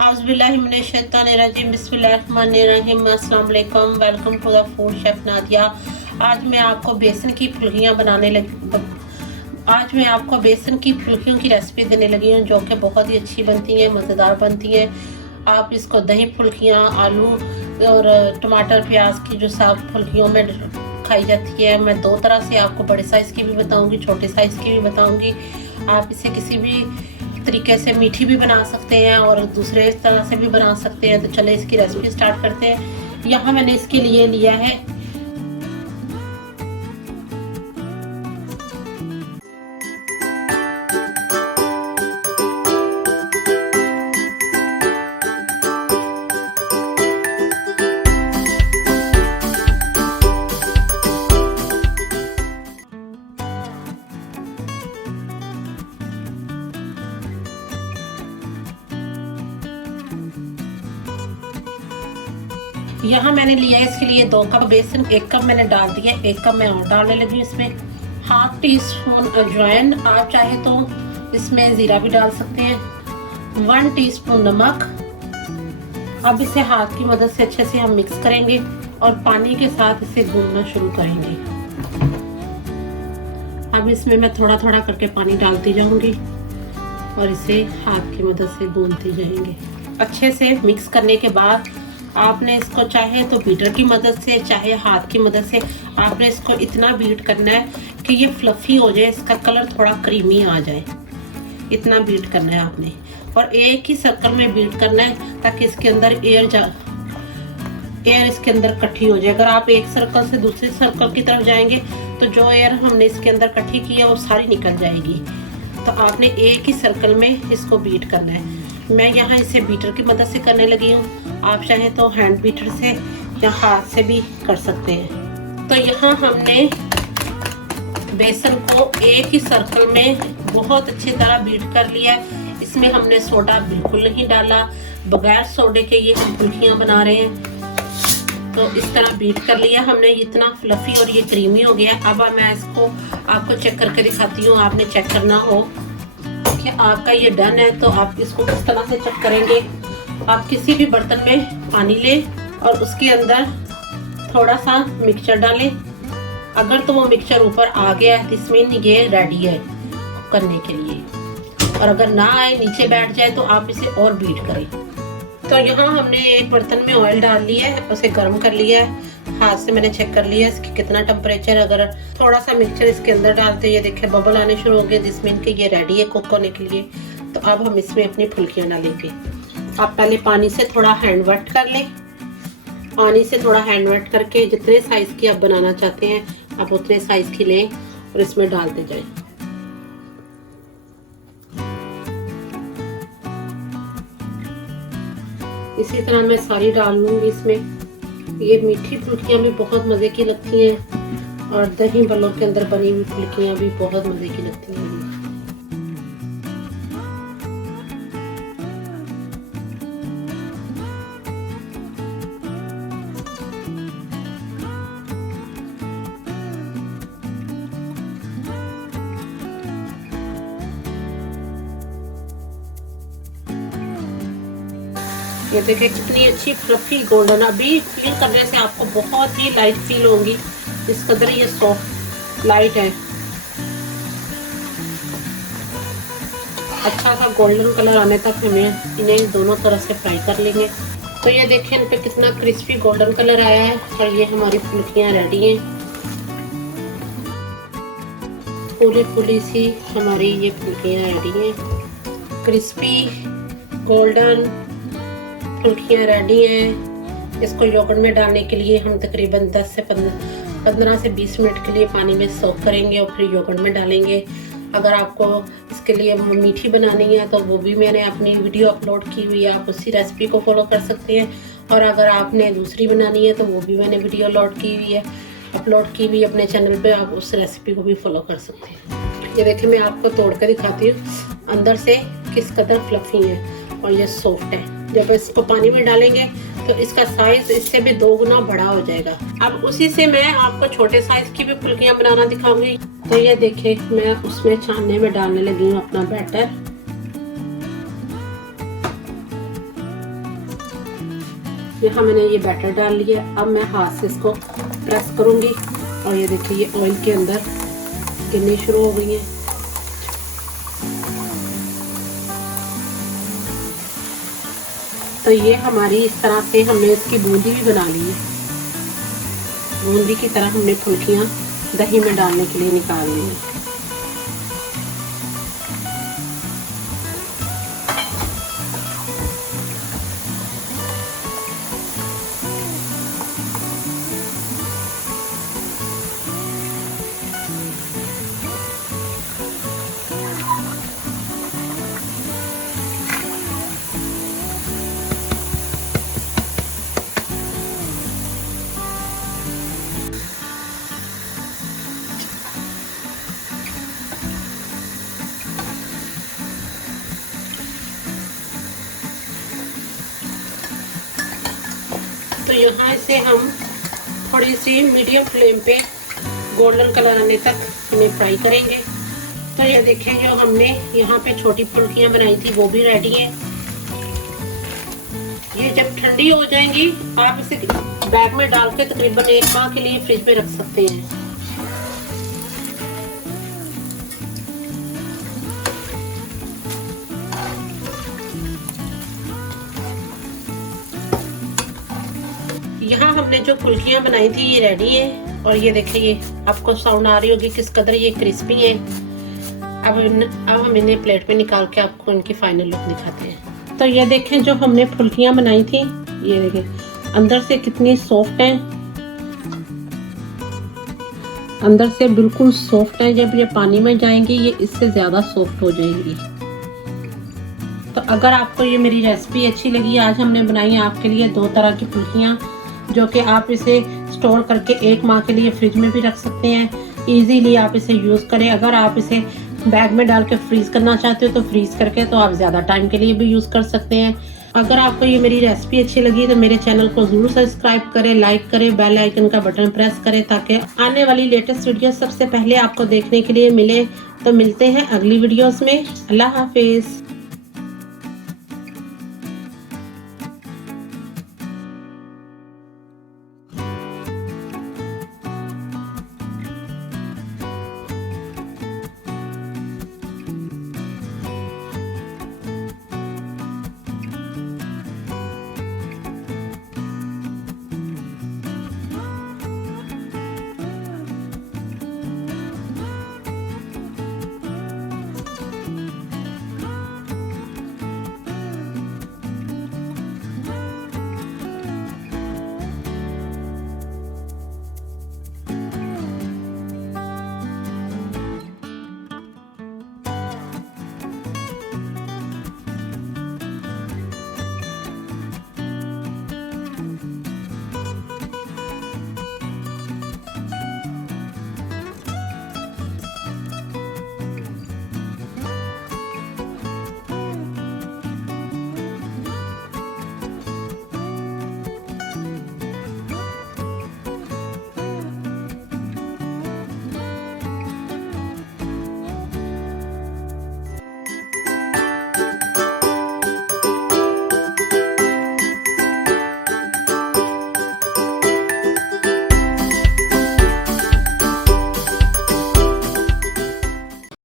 औज़ुबिल्लाहिमिनश्शैतानिर्रजीम बिस्मिल्लाहिर्रहमानिर्रहीम। अस्सलाम वालेकुम, welcome to the food chef Nadia. आज मैं आपको बेसन की फुल्कियाँ बनाने लगी आज मैं आपको बेसन की फुल्कियों की रेसिपी देने लगी हूँ, जो कि बहुत ही अच्छी बनती हैं, मज़ेदार बनती हैं। आप इसको दही फुल्कियाँ, आलू और टमाटर प्याज की जो साग फुल्कियों में खाई जाती है। मैं दो तरह से आपको बड़े साइज़ की भी बताऊँगी, छोटे साइज़ की भी बताऊँगी। आप इसे किसी भी तरीके से मीठी भी बना सकते हैं और दूसरे तरह से भी बना सकते हैं। तो चले इसकी रेसिपी स्टार्ट करते हैं। यहाँ मैंने इसके लिए लिया है यहाँ मैंने लिया है इसके लिए 2 कप बेसन। 1 कप मैंने डाल दिया, 1 कप मैं और डालने लगी हूँ इसमें। हाफ टी स्पून अजवाइन, आप चाहे तो इसमें ज़ीरा भी डाल सकते हैं। 1 टीस्पून नमक। अब इसे हाथ की मदद से अच्छे से हम मिक्स करेंगे और पानी के साथ इसे गूंदना शुरू करेंगे। अब इसमें मैं थोड़ा थोड़ा करके पानी डालती जाऊंगी और इसे हाथ की मदद से गूंदती जाएंगे। अच्छे से मिक्स करने के बाद आपने इसको चाहे तो बीटर की मदद से, चाहे हाथ की मदद से, आपने इसको इतना बीट करना है कि ये फ्लफी हो जाए, इसका कलर थोड़ा क्रीमी आ जाए। इतना बीट करना है आपने, और एक ही सर्कल में बीट करना है ताकि इसके अंदर एयर इसके अंदर इकट्ठी हो जाए। अगर आप एक सर्कल से दूसरे सर्कल की तरफ जाएंगे तो जो एयर हमने इसके अंदर इकट्ठी की है वो सारी निकल जाएगी। तो आपने एक ही सर्कल में इसको बीट करना है। मैं यहाँ इसे बीटर की मदद से करने लगी हूँ, आप चाहें तो हैंड बीटर से या हाथ से भी कर सकते हैं। तो यहाँ हमने बेसन को एक ही सर्कल में बहुत अच्छी तरह बीट कर लिया है। इसमें हमने सोडा बिल्कुल नहीं डाला, बगैर सोडे के ये हम फुल्कियाँ बना रहे हैं। तो इस तरह बीट कर लिया हमने, इतना फ्लफी और ये क्रीमी हो गया। अब मैं इसको आपको चेक करके दिखाती हूँ। आपने चेक करना हो कि आपका ये डन है तो आप इसको किस तरह से चेक करेंगे। आप किसी भी बर्तन में पानी लें और उसके अंदर थोड़ा सा मिक्सचर डालें। अगर तो वो मिक्सचर ऊपर आ गया है तो इसमें ये रेडी है करने के लिए, और अगर ना आए, नीचे बैठ जाए, तो आप इसे और बीट करें। तो यहाँ हमने एक बर्तन में ऑयल डाल लिया है, उसे गर्म कर लिया है। हाथ से मैंने चेक कर लिया इसकी कितना टेम्परेचर। अगर थोड़ा सा मिक्सचर इसके अंदर डालते, ये देखिए बबल आने शुरू हो गए, जिसमें इनके ये रेडी है कुक होने के लिए। तो अब हम इसमें अपनी फुल्कियाँ डालेंगे। आप पहले पानी से थोड़ा हैंड वेट कर लें। पानी से थोड़ा हैंड वेट करके जितने साइज की आप बनाना चाहते हैं आप उतने साइज की लें और इसमें डालते जाएं। इसी तरह मैं सारी डाल लूंगी इसमें। ये मीठी फुल्कियाँ भी बहुत मज़े की लगती हैं और दही बलों के अंदर बनी हुई फुल्कियाँ भी बहुत मज़े की लगती हैं। ये देखिए कितनी अच्छी फ्लफी गोल्डन। अभी फील करने से आपको बहुत ही लाइट फील होंगी, इस कदर ये सॉफ्ट लाइट है। अच्छा सा गोल्डन कलर आने तक हमें इन्हें दोनों तरफ से फ्राई कर लेंगे। तो ये देखिए इन पे कितना क्रिस्पी गोल्डन कलर आया है और ये हमारी फुल्कियाँ रेडी हैं। फूली फूली सी हमारी ये फुल्कियाँ रेडी हैं, क्रिस्पी गोल्डन फुल्कियाँ रेडी हैं। इसको योगर्ट में डालने के लिए हम तकरीबन 10 से 15 से 20 मिनट के लिए पानी में सोक करेंगे और फिर योगर्ट में डालेंगे। अगर आपको इसके लिए मीठी बनानी है तो वो भी मैंने अपनी वीडियो अपलोड की हुई है, आप उसी रेसिपी को फॉलो कर सकते हैं। और अगर आपने दूसरी बनानी है तो वो भी मैंने वीडियो अपलोड की हुई है अपने चैनल पे, आप उस रेसिपी को भी फॉलो कर सकते हैं। ये देखिए मैं आपको तोड़ कर दिखाती हूँ अंदर से किस कदर फ्लफी है और ये सॉफ्ट है। जब इसको पानी में डालेंगे तो इसका साइज इससे भी 2 गुना बड़ा हो जाएगा। अब उसी से मैं आपको छोटे साइज की भी फुल्कियाँ बनाना दिखाऊंगी। तो ये देखिए मैं उसमें छानने में डालने लगी हूँ अपना बैटर। यहाँ मैंने ये बैटर डाल लिया। अब मैं हाथ से इसको प्रेस करूँगी और ये देखिए ये ऑयल के अंदर गिरनी शुरू हो गई है। तो ये हमारी इस तरह से हमने इसकी बूंदी भी बना ली है। बूंदी की तरह हमने फुल्कियाँ दही में डालने के लिए निकाल ली है। तो यहाँ से हम थोड़ी सी मीडियम फ्लेम पे गोल्डन कलर आने तक इन्हें फ्राई करेंगे। तो ये देखें जो हमने यहाँ पे छोटी फुल्कियाँ बनाई थी वो भी रेडी है। ये जब ठंडी हो जाएंगी आप इसे बैग में डाल के तकरीबन 1 माह के लिए फ्रिज में रख सकते हैं। यहाँ हमने जो फुल्कियाँ बनाई थी ये रेडी है। और ये देखिए ये आपको साउंड आ रही होगी किस कदर ये क्रिस्पी है। अब हम इन्हें प्लेट में निकाल के आपको इनकी फाइनल लुक दिखाते हैं। तो ये देखें जो हमने फुल्कियाँ बनाई थी ये देखें अंदर से कितनी सॉफ्ट हैं, अंदर से बिल्कुल सॉफ्ट है। जब ये पानी में जाएंगी ये इससे ज़्यादा सॉफ्ट हो जाएंगी। तो अगर आपको ये मेरी रेसिपी अच्छी लगी, आज हमने बनाई है आपके लिए 2 तरह की फुल्कियाँ जो कि आप इसे स्टोर करके 1 माह के लिए फ्रिज में भी रख सकते हैं। इजीली आप इसे यूज़ करें। अगर आप इसे बैग में डाल के फ्रीज करना चाहते हो तो फ्रीज करके तो आप ज़्यादा टाइम के लिए भी यूज़ कर सकते हैं। अगर आपको ये मेरी रेसिपी अच्छी लगी तो मेरे चैनल को ज़रूर सब्सक्राइब करें, लाइक करें, बेल आइकन का बटन प्रेस करें ताकि आने वाली लेटेस्ट वीडियो सबसे पहले आपको देखने के लिए मिले। तो मिलते हैं अगली वीडियोस में। अल्लाह हाफिज़।